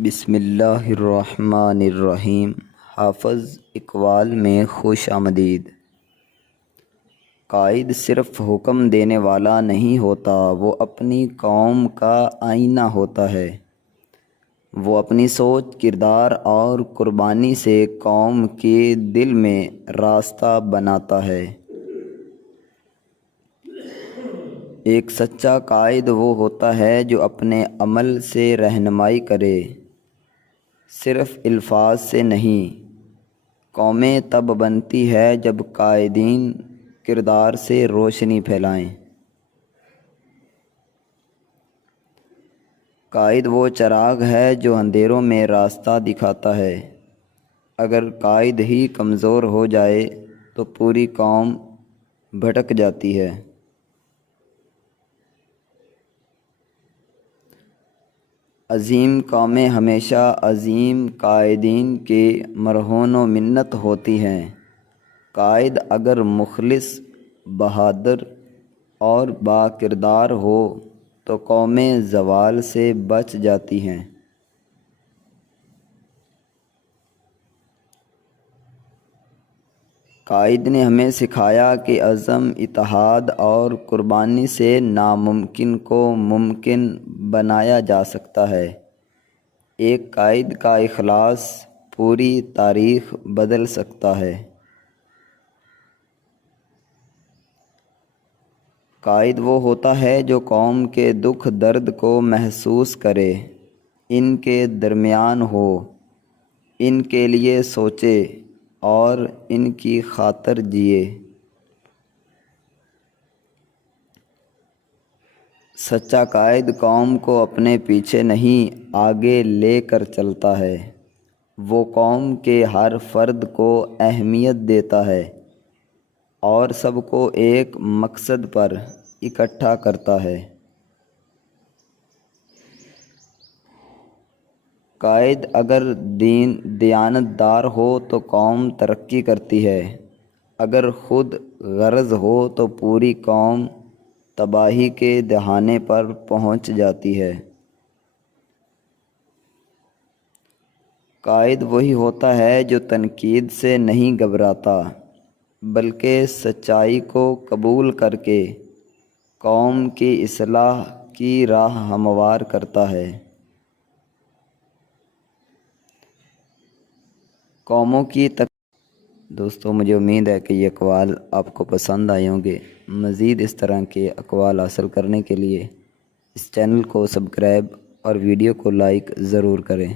بسم اللہ الرحمن الرحیم۔ حافظ اقبال میں خوش آمدید۔ قائد صرف حکم دینے والا نہیں ہوتا، وہ اپنی قوم کا آئینہ ہوتا ہے۔ وہ اپنی سوچ، کردار اور قربانی سے قوم کے دل میں راستہ بناتا ہے۔ ایک سچا قائد وہ ہوتا ہے جو اپنے عمل سے رہنمائی کرے، صرف الفاظ سے نہیں۔ قومیں تب بنتی ہے جب قائدین کردار سے روشنی پھیلائیں۔ قائد وہ چراغ ہے جو اندھیروں میں راستہ دکھاتا ہے۔ اگر قائد ہی کمزور ہو جائے تو پوری قوم بھٹک جاتی ہے۔ عظیم قومیں ہمیشہ عظیم قائدین کے مرہون و منت ہوتی ہیں۔ قائد اگر مخلص، بہادر اور با کردار ہو تو قومیں زوال سے بچ جاتی ہیں۔ قائد نے ہمیں سکھایا کہ عزم، اتحاد اور قربانی سے ناممکن کو ممکن بنایا جا سکتا ہے۔ ایک قائد کا اخلاص پوری تاریخ بدل سکتا ہے۔ قائد وہ ہوتا ہے جو قوم کے دکھ درد کو محسوس کرے، ان کے درمیان ہو، ان کے لیے سوچے اور ان کی خاطر جیے۔ سچا قائد قوم کو اپنے پیچھے نہیں، آگے لے کر چلتا ہے۔ وہ قوم کے ہر فرد کو اہمیت دیتا ہے اور سب کو ایک مقصد پر اکٹھا کرتا ہے۔ قائد اگر دیانت دار ہو تو قوم ترقی کرتی ہے، اگر خود غرض ہو تو پوری قوم تباہی کے دہانے پر پہنچ جاتی ہے۔ قائد وہی ہوتا ہے جو تنقید سے نہیں گھبراتا، بلکہ سچائی کو قبول کر کے قوم کی اصلاح کی راہ ہموار کرتا ہے۔ قوموں کی دوستوں، مجھے امید ہے کہ یہ اقوال آپ کو پسند آئے ہوں گے۔ مزید اس طرح کے اقوال حاصل کرنے کے لیے اس چینل کو سبسکرائب اور ویڈیو کو لائک ضرور کریں۔